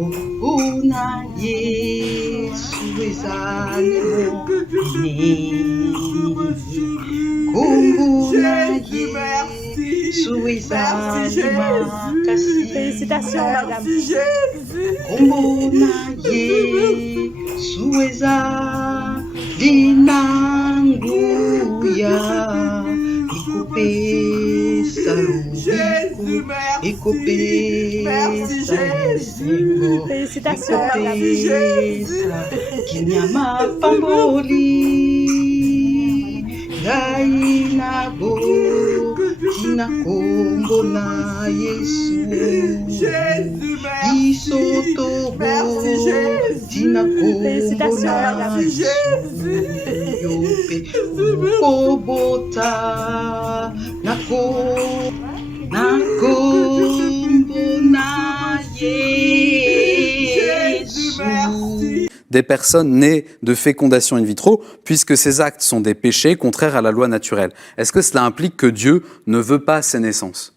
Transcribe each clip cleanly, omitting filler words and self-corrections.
Kumbuna Yesu ezalimo Kumbuna Yesu ezalima kasi Félicitations, madame. Kumbuna Yesu ezalina ikopesa lobiko ikopesa esengo Félicitations, madame. ikopesa kinyama pamboli ngai nabo tina kombo na Yesu isotobo tina kombo na Yesu yope kobota nako kombo na Yesu. Des personnes nées de fécondation in vitro, puisque ces actes sont des péchés contraires à la loi naturelle. Est-ce que cela implique que Dieu ne veut pas ces naissances ?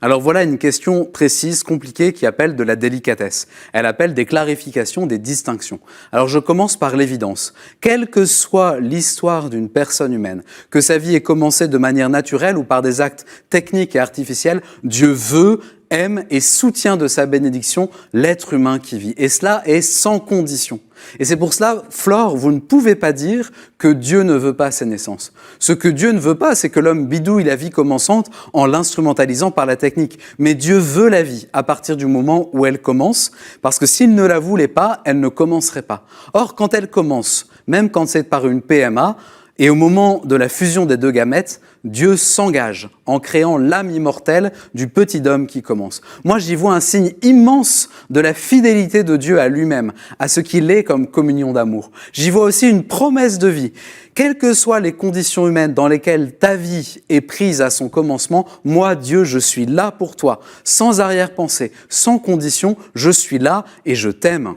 Alors voilà une question précise, compliquée, qui appelle de la délicatesse. Elle appelle des clarifications, des distinctions. Alors je commence par l'évidence. Quelle que soit l'histoire d'une personne humaine, que sa vie ait commencé de manière naturelle ou par des actes techniques et artificiels, Dieu veut, aime et soutient de sa bénédiction l'être humain qui vit. Et cela est sans condition. Et c'est pour cela, Flore, vous ne pouvez pas dire que Dieu ne veut pas ces naissances. Ce que Dieu ne veut pas, c'est que l'homme bidouille la vie commençante en l'instrumentalisant par la technique. Mais Dieu veut la vie à partir du moment où elle commence, parce que s'il ne la voulait pas, elle ne commencerait pas. Or, quand elle commence, même quand c'est par une PMA, et au moment de la fusion des deux gamètes, Dieu s'engage en créant l'âme immortelle du petit homme qui commence. Moi, j'y vois un signe immense de la fidélité de Dieu à lui-même, à ce qu'il est comme communion d'amour. J'y vois aussi une promesse de vie. Quelles que soient les conditions humaines dans lesquelles ta vie est prise à son commencement, moi, Dieu, je suis là pour toi, sans arrière-pensée, sans condition, je suis là et je t'aime.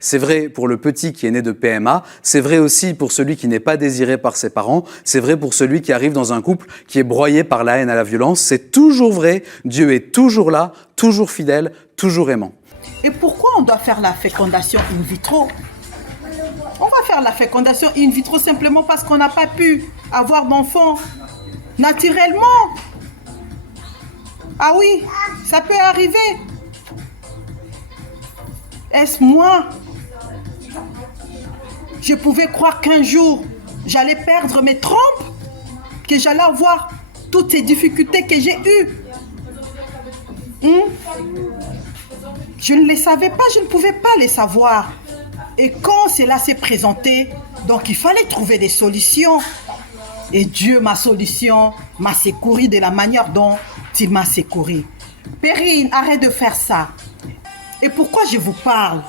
C'est vrai pour le petit qui est né de PMA, c'est vrai aussi pour celui qui n'est pas désiré par ses parents, c'est vrai pour celui qui arrive dans un couple qui est broyé par la haine à la violence, c'est toujours vrai, Dieu est toujours là, toujours fidèle, toujours aimant. Et pourquoi on doit faire la fécondation in vitro ? On va faire la fécondation in vitro simplement parce qu'on n'a pas pu avoir d'enfants naturellement. Ah oui, ça peut arriver. Est-ce moi ? Je pouvais croire qu'un jour, j'allais perdre mes trompes, que j'allais avoir toutes ces difficultés que j'ai eues. Je ne les savais pas, je ne pouvais pas les savoir. Et quand cela s'est présenté, donc il fallait trouver des solutions. Et Dieu, ma solution, m'a secouru de la manière dont il m'a secouru. Perrine, arrête de faire ça. Et pourquoi je vous parle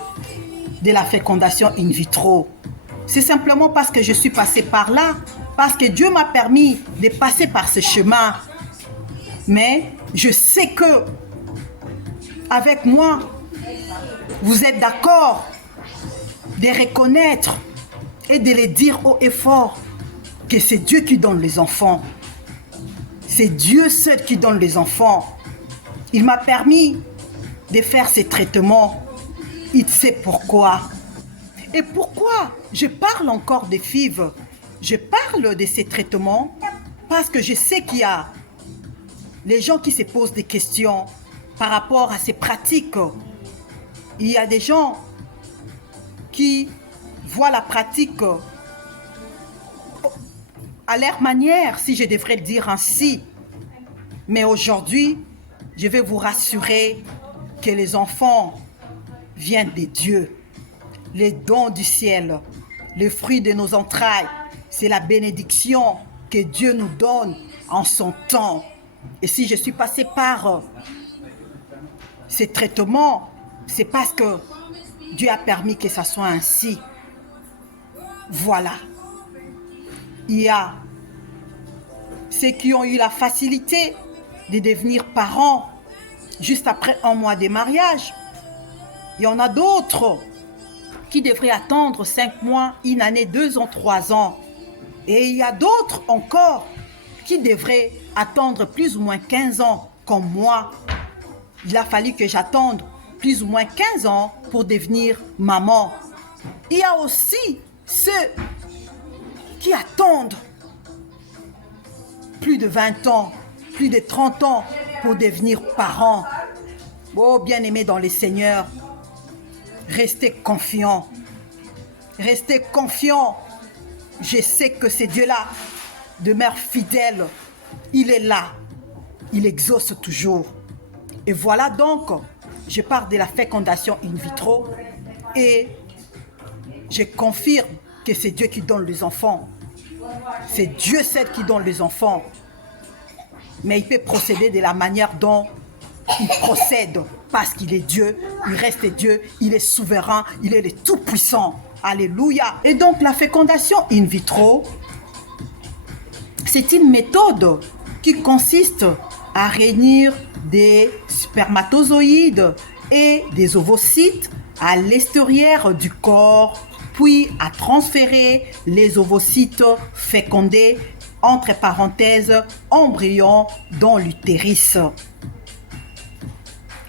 de la fécondation in vitro ? C'est simplement parce que je suis passée par là, parce que Dieu m'a permis de passer par ce chemin. Mais je sais que, avec moi, vous êtes d'accord de reconnaître et de le dire haut et fort que c'est Dieu qui donne les enfants. C'est Dieu seul qui donne les enfants. Il m'a permis de faire ces traitements. Il sait pourquoi. Et pourquoi je parle encore des FIV? Je parle de ces traitements parce que je sais qu'il y a les gens qui se posent des questions par rapport à ces pratiques. Il y a des gens qui voient la pratique à leur manière, si je devrais le dire ainsi. Mais aujourd'hui, je vais vous rassurer que les enfants viennent de Dieu. Les dons du ciel, le fruit de nos entrailles, c'est la bénédiction que Dieu nous donne en son temps. Et si je suis passée par ces traitements, c'est parce que Dieu a permis que ça soit ainsi. Voilà. Il y a ceux qui ont eu la facilité de devenir parents juste après 1 mois de mariage. Il y en a d'autres qui devraient attendre 5 mois, 1 année, 2 ans, 3 ans. Et il y a d'autres encore qui devraient attendre plus ou moins 15 ans, comme moi. Il a fallu que j'attende plus ou moins 15 ans pour devenir maman. Il y a aussi ceux qui attendent plus de 20 ans, plus de 30 ans pour devenir parents. Oh, bien-aimés dans le Seigneur, restez confiants. Restez confiants. Je sais que ce Dieu-là demeure fidèle. Il est là. Il exauce toujours. Et voilà donc, je parle de la fécondation in vitro et je confirme que c'est Dieu qui donne les enfants. C'est Dieu seul qui donne les enfants. Mais il peut procéder de la manière dont il procède parce qu'il est Dieu, il reste Dieu, il est souverain, il est le tout-puissant. Alléluia. Et donc la fécondation in vitro, c'est une méthode qui consiste à réunir des spermatozoïdes et des ovocytes à l'extérieur du corps, puis à transférer les ovocytes fécondés, entre parenthèses, embryons dans l'utérus.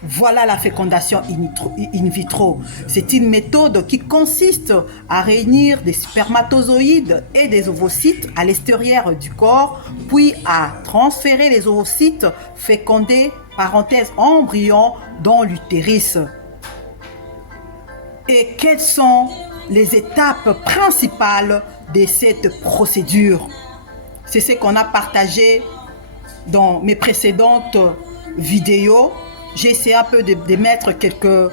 Voilà la fécondation in vitro. C'est une méthode qui consiste à réunir des spermatozoïdes et des ovocytes à l'extérieur du corps, puis à transférer les ovocytes fécondés, parenthèse embryons, dans l'utérus. Et quelles sont les étapes principales de cette procédure? C'est ce qu'on a partagé dans mes précédentes vidéos. J'ai essayé un peu de mettre quelques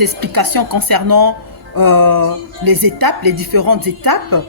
explications concernant les étapes, les différentes étapes.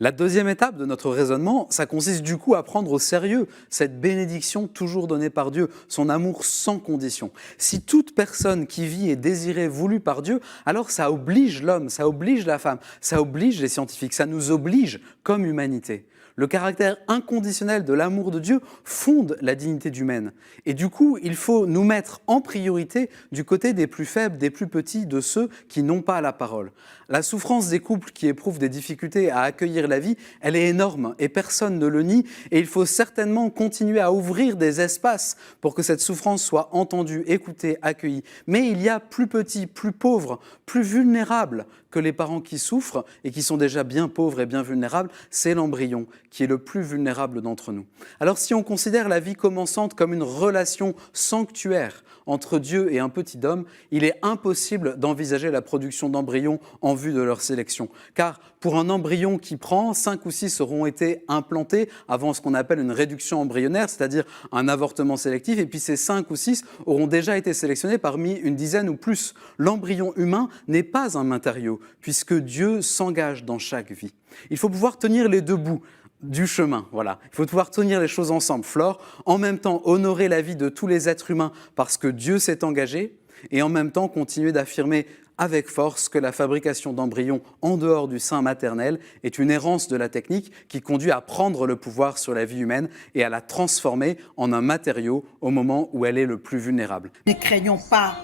La deuxième étape de notre raisonnement, ça consiste du coup à prendre au sérieux cette bénédiction toujours donnée par Dieu, son amour sans condition. Si toute personne qui vit est désirée, voulue par Dieu, alors ça oblige l'homme, ça oblige la femme, ça oblige les scientifiques, ça nous oblige comme humanité. Le caractère inconditionnel de l'amour de Dieu fonde la dignité humaine. Et du coup, il faut nous mettre en priorité du côté des plus faibles, des plus petits, de ceux qui n'ont pas la parole. La souffrance des couples qui éprouvent des difficultés à accueillir la vie, elle est énorme et personne ne le nie. Et il faut certainement continuer à ouvrir des espaces pour que cette souffrance soit entendue, écoutée, accueillie. Mais il y a plus petits, plus pauvres, plus vulnérables que les parents qui souffrent et qui sont déjà bien pauvres et bien vulnérables, c'est l'embryon qui est le plus vulnérable d'entre nous. Alors si on considère la vie commençante comme une relation sanctuaire entre Dieu et un petit homme, il est impossible d'envisager la production d'embryons en vue de leur sélection. Car pour un embryon qui prend, 5 ou 6 auront été implantés avant ce qu'on appelle une réduction embryonnaire, c'est-à-dire un avortement sélectif, et puis ces 5 ou 6 auront déjà été sélectionnés parmi une dizaine ou plus. L'embryon humain n'est pas un matériau, puisque Dieu s'engage dans chaque vie. Il faut pouvoir tenir les deux bouts du chemin, voilà. Il faut pouvoir tenir les choses ensemble, Flore, en même temps honorer la vie de tous les êtres humains parce que Dieu s'est engagé, et en même temps continuer d'affirmer avec force que la fabrication d'embryons en dehors du sein maternel est une errance de la technique qui conduit à prendre le pouvoir sur la vie humaine et à la transformer en un matériau au moment où elle est le plus vulnérable. Ne craignons pas,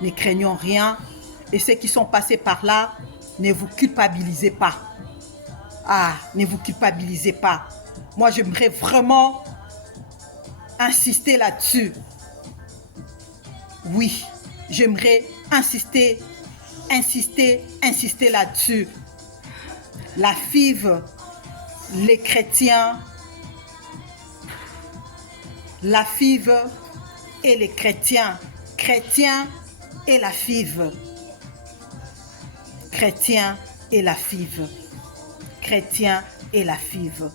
ne craignons rien, et ceux qui sont passés par là, ne vous culpabilisez pas. Ah, ne vous culpabilisez pas. Moi, j'aimerais vraiment insister là-dessus. Oui, j'aimerais insister là-dessus. La FIV, les chrétiens, la FIV et les chrétiens et la FIV. Chrétiens et la FIV. Chrétiens et la FIV.